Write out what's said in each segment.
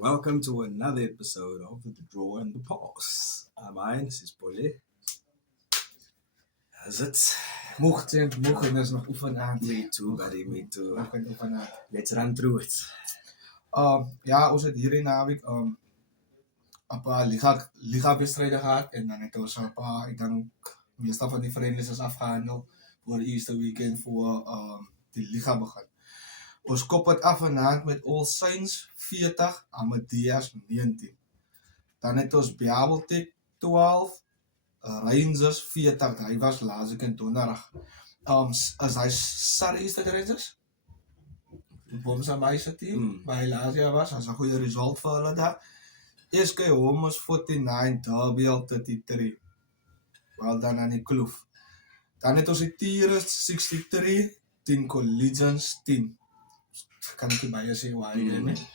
welcome to another episode of The Draw and the Pause. Mine is Polly. Is it? Mocht en is nog oefenaand. Me too, buddy, me too. Mocht en oefenaand. Let's run through it. Ja, ons het hierdie naweek een paar liga-wedstrijden gehad. En dan het ons ik denk meestal van die verenigingen is afgehandeld voor het eerste weekend voor die liga begin. Ons kop het af vanavond met All Saints 40, Amadeus 19. Dan het ons Biabeltek 12, Rangers 40, hij was laatst in donderdag. As hy Surrey is dit Rangers? Bomsa meisje team, maar hy laatst jaar was, as 'n goeie result vir hulle daar. SK Homers 49, Derby 33. Wel dan aan die kloof. Dan het ons die Tigers 63, 10 Collegians 10. Kan ek nie baie sê waar hy nie.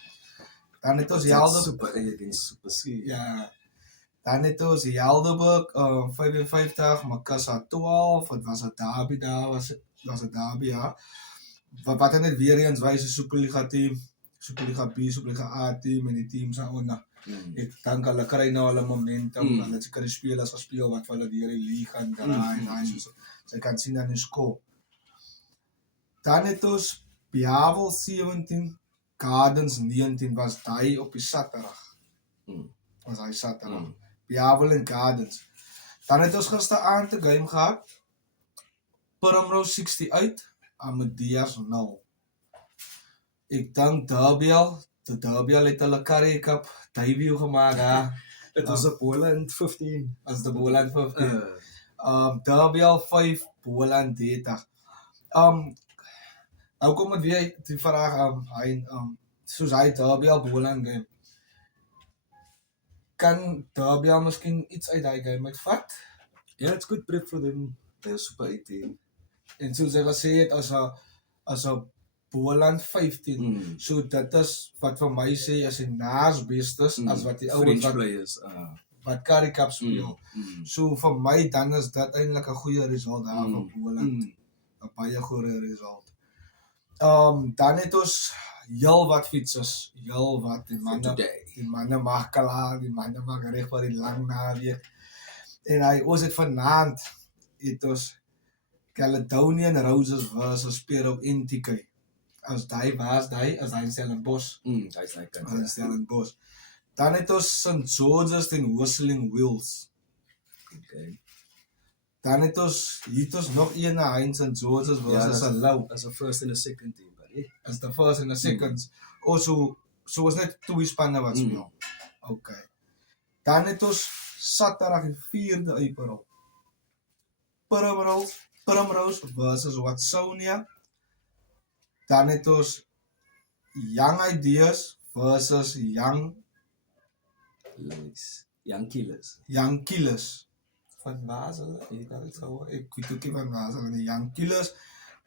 Dan het ons Super. Ja. Dan het ons Helderberg 55, Makassar 12. Het was 'n derby daar, was 'n derby ja. Wat net weer eens wys 'n Superliga team, Superliga B, Superliga A team en die teams daaronder. Ek dink hulle kry nou hulle momentum, hulle kan die spelers gespeel wat hulle deur die league gaan draai en so. Jy kan sien aan die skool. Dan het ons Biavel 17, Gardens 19 was daai op die Saterdag. Was hy Saterdag. Biavel en Gardens. Dan het ons gisteraand 'n game gehad. Primrose 60 uit, Amadeus 0. Ek dink Derby het hulle Currie Cup debut gemaak ha. Dit was op Boland 15. As die Boland 15. Derby 5, Boland 30. Nou kom het weer die vraag soos hy Derby Boland game. Kan Derby miskien iets uit daai game uitvat? Yeah, it's good prep for them. They're Super 18. En soos hy gesê het as 'n Boland 15. So dit is wat vir my sê as die naas bestes as wat die ouens French players. Wat Currie Cup speel. So vir my dan is dit eintlik 'n goeie result daar vir Boland. 'n Baie goeie result. Dan het ons heel wat fietsers, heel wat die manne mag klaar, die manne mag reg vir die lang naweek. En ons het vanaand het ons Caledonian Roses versus Spiro NTK. As hy in Stellenbosch. Hy's daai kant. In Stellenbosch. Dan het ons St. George's teen Whistling Wills. Okay. Dan het ons nog een na St. George's versus Lou. As a first and a second team, buddy. As the first and the second. So was net twee spanne wat speel. Okay. Dan het ons Saterdag die 4de April. Primrose versus Watsonia. Dan het ons Young Ideas versus Young Killers. Van waar is hulle? Ek weet ook nie van waar is hulle nie. Young Killers.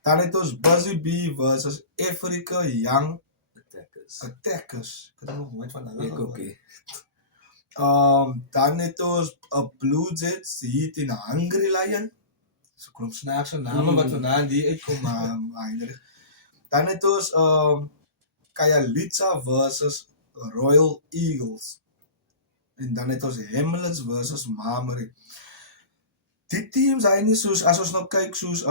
Dan het ons Busy B versus Africa Young Attackers. Ek het nog nooit van hulle gehoor. Dan het ons Blue Jets hier teen Hungry Lion. So klomp snaakse name wat vandaan die uitkom, Heinrich. Dan het ons Kayalitsa versus Royal Eagles. En dan het ons Hamlets versus Marmary. Die teams hy nie soos, as ons nou kyk soos,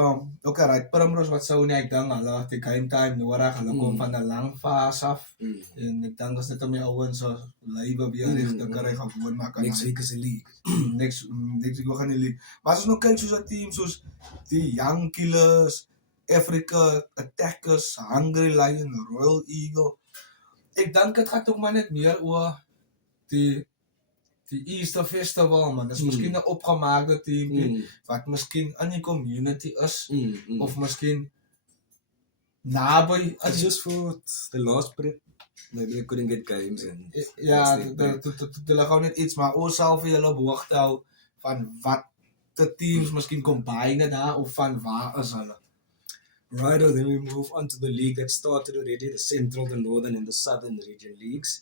okay, right, Primrose wat sou nie, ek dink hulle het die game time nodig, hulle kom van 'n lang fase af. En ek dink as dit om die ouens so lywe weer regte kry gaan gewoon maak. Next week is die league. Next week gaan die league. Maar as ons nou kyk soos 'n team soos die Young Killers, Africa Attackers, Hungry Lion, Royal Eagle. Ek dink dit gaan ook maar net meer oor die Easter Festival, man. Dit is miskien 'n opgemaakte team wat miskien in die community is of miskien naby. It's just for the last prep. Maybe they couldn't get games and ja, hulle gaan net iets, maar ons sal vir julle behoogte hou van wat die teams miskien combine daar of van waar is hulle. Right, then we move on to the league that started already, the Central, the Northern, and the Southern region leagues.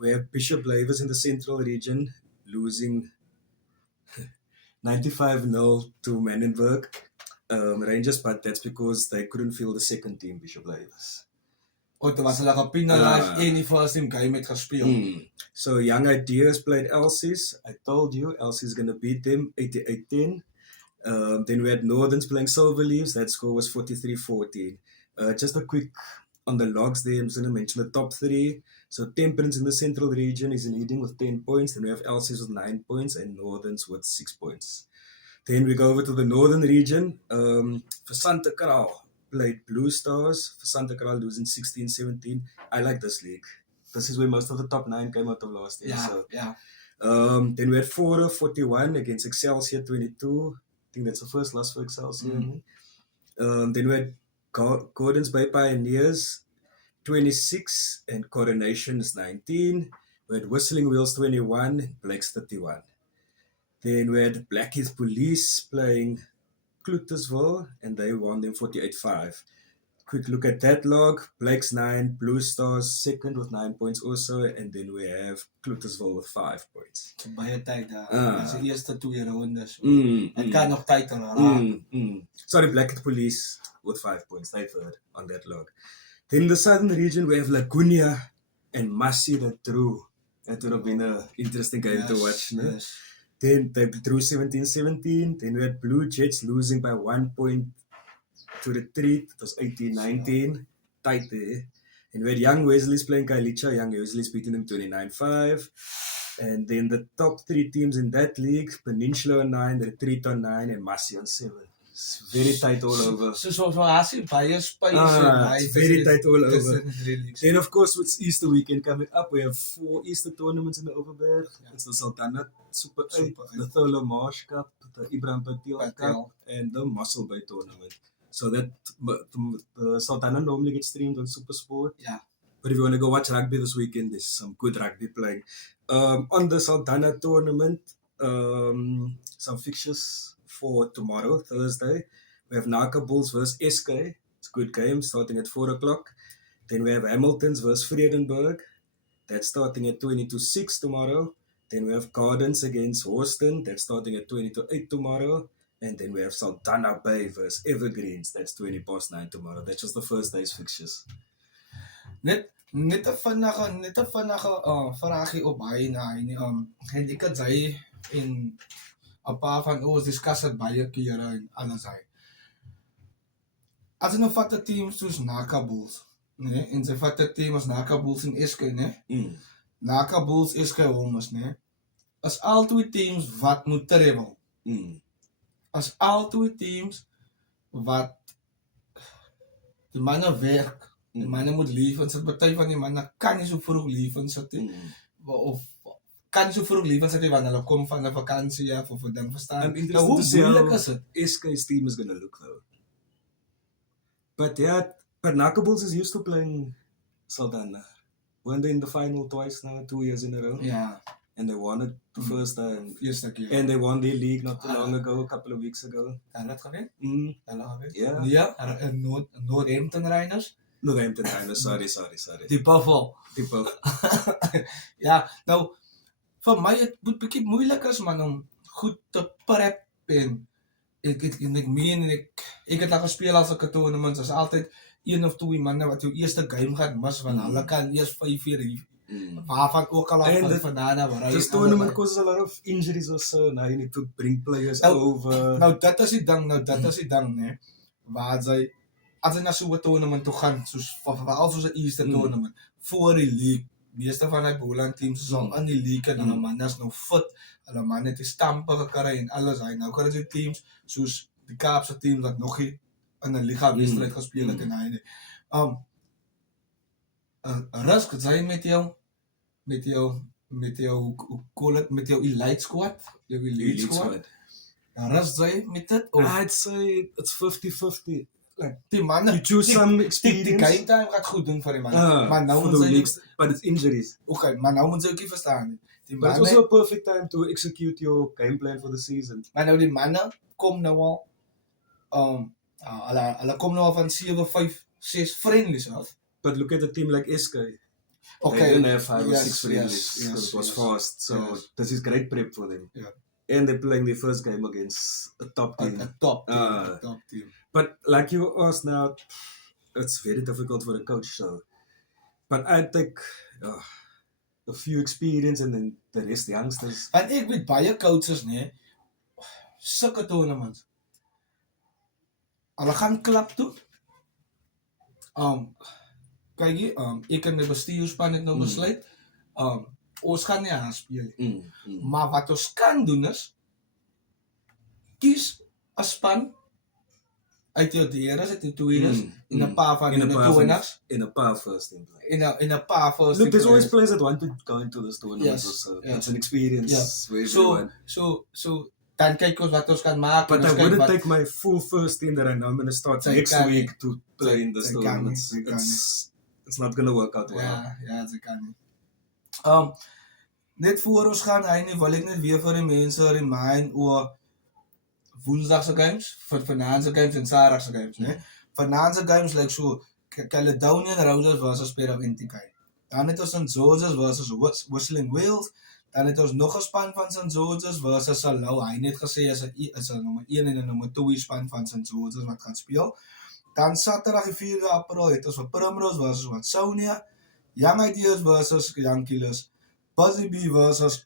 We have Bishop Blavers in the Central region losing 95-0 to Manenberg Rangers, but that's because they couldn't field the second team, Bishop Blavers. O, toen was hulle gepinalize Ah. en die first team game het gespeel. So Young Ideas played Elsie's. I told you Elsie's going to beat them 88-10. Then we had Northerns playing Silver Leaves. That score was 43-14. Just a quick on the logs there. I'm just going to mention the top three. So Temperance in the Central region is leading with 10 points. Then we have Elsie's with 9 points and Northerns with 6 points. Then we go over to the Northern region. For Santa Clara played Blue Stars. For Santa Clara losing 16-17. I like this league. This is where most of the top 9 came out of last year. Ja, So ja. then we had Fora 41 against Excelsior 22. I think that's the first loss for Excelsior. Then we had Gordons Bay Pioneers 26 and Coronation is 19. We had Whistling Wheels 21 and Blake's 31. Then we had Blackheath Police playing Clutersville and they won them 48-5. Quick look at that log. Blake's 9, Blue Stars second with 9 points also, and then we have Clutersville with 5 points. So, baie tyd daar. Ah. Dis die eerste 2 rondes. Mm, Het mm. kan nog tyd raak. Sorry, Blackheath Police with 5 points. They third on that log. Then in the southern region, we have Lagunia and Massey that drew. That would have been an interesting game to watch. No? Yes. Then they drew 17-17. Then we had Blue Jets losing by 1 point to Retreat. It was 18-19. Tight there. And we had Young Wesley's playing Kailicha. Young Wesley's beating them 29-5. And then the top 3 teams in that league, Peninsula on 9, Retreat on 9, and Massey on 7. It's very tight all over. So hasie baie space. It's very tight all over. Tussen die leagues. Then, of course, with Easter weekend coming up, we have 4 Easter tournaments in the Overberg. It's the Sultanate Super 8, the Thurlow Marsh Cup, the Ibrahim Patel Cup, and the Muscle Bay tournament. So that the Sultanate normally gets streamed on Super Sport. Yeah. But if you want to go watch rugby this weekend, there's some good rugby playing. On the Sultanate tournament, some fixtures for tomorrow, Thursday. We have Naka Bulls versus SK. It's a good game starting at 4 o'clock. Then we have Hamilton's versus Vredenburg. That's starting at 20-6 tomorrow. Then we have Gardens against Houston. That's starting at 20-8 tomorrow. And then we have Saldanha Bay versus Evergreens. That's 20-9 tomorrow. That's just the first day's fixtures. Net 'n vinnige vraagie op hy na en ek het sy en 'n paar van ons discuss dit baie kere en alles hy. As jy nou vat 'n team soos Naka Bulls, né? En jy vat 'n team as Naka Bulls en SK, né? Naka Bulls, SK Homers, né? As al twee teams wat moet travel. As al twee teams wat die manne werk. Die manne moet lief en sit party van die manne kan nie so vroeg lief en sit nie. Of kan nie so vroeg lief en sit nie want hulle kom van 'n vakansie af of 'n ding verstaan. I'm interested to see how SK's team is going to look though. But yeah, but Naka Bulls is used to playing Saldanha. Weren't they in the final twice now, 2 years in a row? Ja, And they won it the first time. eerste keer. And they won their league not too long ago, a couple of weeks ago. En wat gewen? Mm. Hulle gewen? Ja. Ja, in Northampton Rhinos. Northampton Rhinos, sorry. Die Buffalo. People. Ja, nou vir my het moet bietjie moeilik is man om goed te prep en ek meen ek het al gespeel as 'n tournament, as altyd 1 of 2 manne wat jou eerste game gaan mis want hulle kan eers 5 uur waarvan ook al And van the- vandaan waar hy This tournament causes a lot of injuries also. Now you need to bring players over. Nou dit is die ding, né? Waar jy as jy na so 'n tournament toe gaan, veral soos 'n Easter tournament, voor die league, meeste van die Boland teams is al in die league en hulle manne is nou fit, hulle manne het die stampe gekry en alles hy. Nou kry jy teams soos die Kaapse team wat nog nie in 'n liga wedstryd gespeel het en hy. Rusk jy met jou elite squad, jou elite squad. Rusk jy met dit of I'd say it's 50-50. die manne You choose some die experience. game time gaat goed doen vir die manne. Maar nou for moet the jy leagues, but it's injuries. okay, maar nou moet jy ook nie verstaan nie. Die But it's manne, also a perfect time to execute your game plan for the season. maar nou die manne kom nou al hulle kom nou al van 7, 5, 6 friendlies af. But look at a team like SK. Okay. They didn't have 5 or Yes, 6 friendlies yes, because it was yes, fast. So yes. this is great prep for them. Yeah. And they're playing their first game against a top team. A top team, Ah. a top team. But like you asked now, it's very difficult for a coach. So But I take a few experience and then the rest youngsters. En ek weet baie coaches, nee, sulke tournaments. Hulle gaan klap toe. Kyk hier, ek en my bestuurspan het nou besluit, ons gaan nie aan speel nie. Maar wat ons kan doen is, kies 'n span uit jou deres, uit jou tweeders, en 'n paar van hulle toernooi's. In a paar first team play. In 'n paar first Look, there's team always players. players that want to go into this tournament Yes, also. yeah. It's an experience Yeah. for everyone. So, dan kyk ons wat ons kan maak. But en I ons kyk wouldn't wat- take my full first team that I know I'm going to start They next can. week to play in this They can. tournament. They can. It's not going to work out well. Ja, ze kan nie. Net voor ons gaan einde wil ek net weer vir die mense remind oor Woensdag se games, vir vanaand se games en Saterdag se games, né? Vanaand se games like so Caledonian Rounders versus Perawintikai. Dan het ons St. George's versus Whistling Wales. Dan het ons nog 'n span van St. George's versus Salou. Hy het gesê is 'n nommer 1 en 'n nommer 2 span van St. George's wat gaan speel. Dan Saterdag die 4de April het ons vir Primrose versus Watsonia, Young Ideas versus Young Killers, Busy Bee versus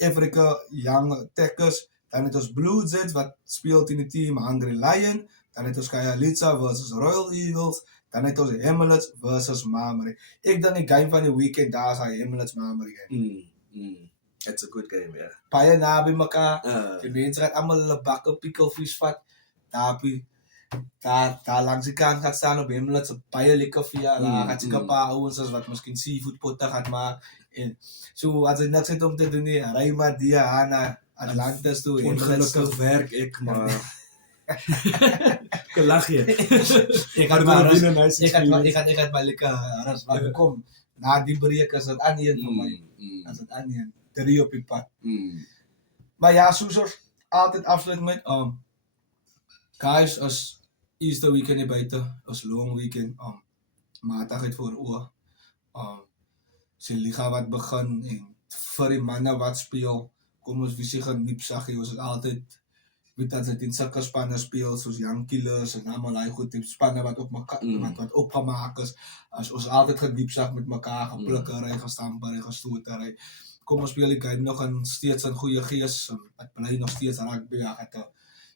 Africa Young Techers. Dan het ons Blue Jets wat speel teen die team Hungry Lion. Dan het ons Khayelitsha versus Royal Eagles. Dan het ons Hamlets versus Marmari. Ek dink die game van die weekend daar is hy Hamlets Marmari game. It's a good game, yeah. Baie naby mekaar. Die mense gaan almal hulle bakke pickelvis vat. Daar langs die kant gaan staan op Hamlets, baie lekker vir jou. Daar gaan seker 'n paar ouens is wat miskien seafood potte gaan maak. En so as jy niks het om te doen nie, ry maar die na Atlantis toe en Ongelukkig werk ek, maar ek lag je. Ek Maar gaan dit maar wil rus- binne 'n nice experience. ek gaan maar lekker rus wat kom. Na die breek is dit aan een vir my. As dit aan een 3 op die pad. Maar ja, soos ons altyd afsluit met guys, as Easter weekend hier buite, as long weekend, maandag voor oor. Sy liga wat begin en vir die manne wat speel, kom ons visie gaan niepsag hier. Ons is altyd weet dat dit in sulke spanne speel soos Young Killers en almal daai goed tipe spanne wat op mekaar wat opgemaak is. As ons altyd gediepsag met mekaar geplikkery, gestampery, gestotery. Kom ons speel die game nog in steeds in goeie gees. Dit bly nog steeds rugby.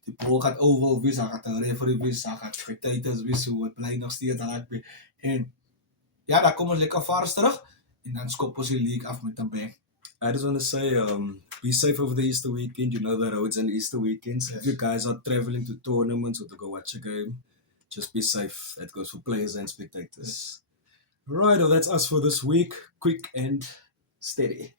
Die bal gaat oval wees, hy gaat 'n referee wees, hy gaat getydens wees, so dit bly nog steeds rugby. En ja, dan kom ons lekker vars terug en dan skop ons die league af met 'n bang. I just want to say, be safe over the Easter weekend. You know the roads on Easter weekends. Yes. If you guys are traveling to tournaments or to go watch a game, just be safe. That goes for players and spectators. Right, well, that's us for this week. Quick and steady.